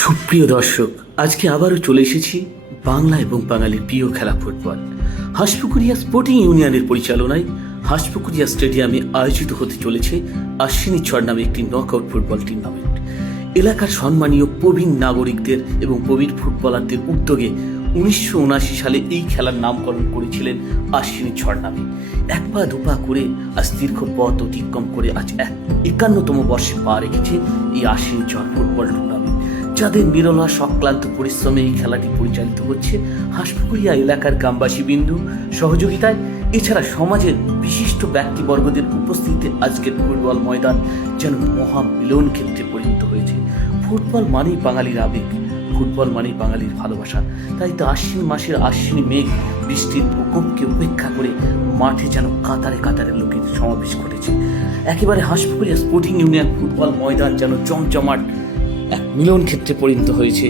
সুপ্রিয় দর্শক, আজকে আবারও চলে এসেছি বাংলা এবং বাঙালির প্রিয় খেলা ফুটবল। হাঁসপুকুরিয়া স্পোর্টিং ইউনিয়নের পরিচালনায় হাঁসপুকুরিয়া স্টেডিয়ামে আয়োজিত হতে চলেছে আশ্বিনী ছড় নামে একটি নকআউট ফুটবল টুর্নামেন্ট। এলাকার সম্মানীয় প্রবীণ নাগরিকদের এবং প্রবীণ ফুটবলারদের উদ্যোগে 1979 সালে এই খেলার নামকরণ করেছিলেন আশ্বিনী ছড় নামে। এক পা দুপা করে আজ দীর্ঘ পথ অতিক্রম করে আজ 51তম বর্ষে পা রেখেছে এই আশ্বিনী ছড় ফুটবল টুর্নামেন্ট, যাদের নিরলস অক্লান্ত পরিশ্রমে এই খেলাটি পরিচালিত হচ্ছে হাঁসপুকুরিয়া এলাকার গ্রামবাসী বিন্দু সহযোগিতায়। এছাড়া সমাজের বিশিষ্ট ব্যক্তিবর্গদের উপস্থিতিতে আজকের ফুটবল ময়দান যেন মহা মিলন ক্ষেত্রে পরিণত হয়েছে। ফুটবল মানেই বাঙালির আবেগ, ফুটবল মানেই বাঙালির ভালোবাসা। তাই তো আশ্বিন মাসের আশ্বিনী মেঘ বৃষ্টির প্রকোপকে উপেক্ষা করে মাঠে যেন কাতারে কাতারে লোকের সমাবেশ ঘটেছে। একেবারে হাঁসপুকুরিয়া স্পোর্টিং ইউনিয়ন ফুটবল ময়দান যেন জমজমাট এক মিলন ক্ষেত্রে পরিণত হয়েছে।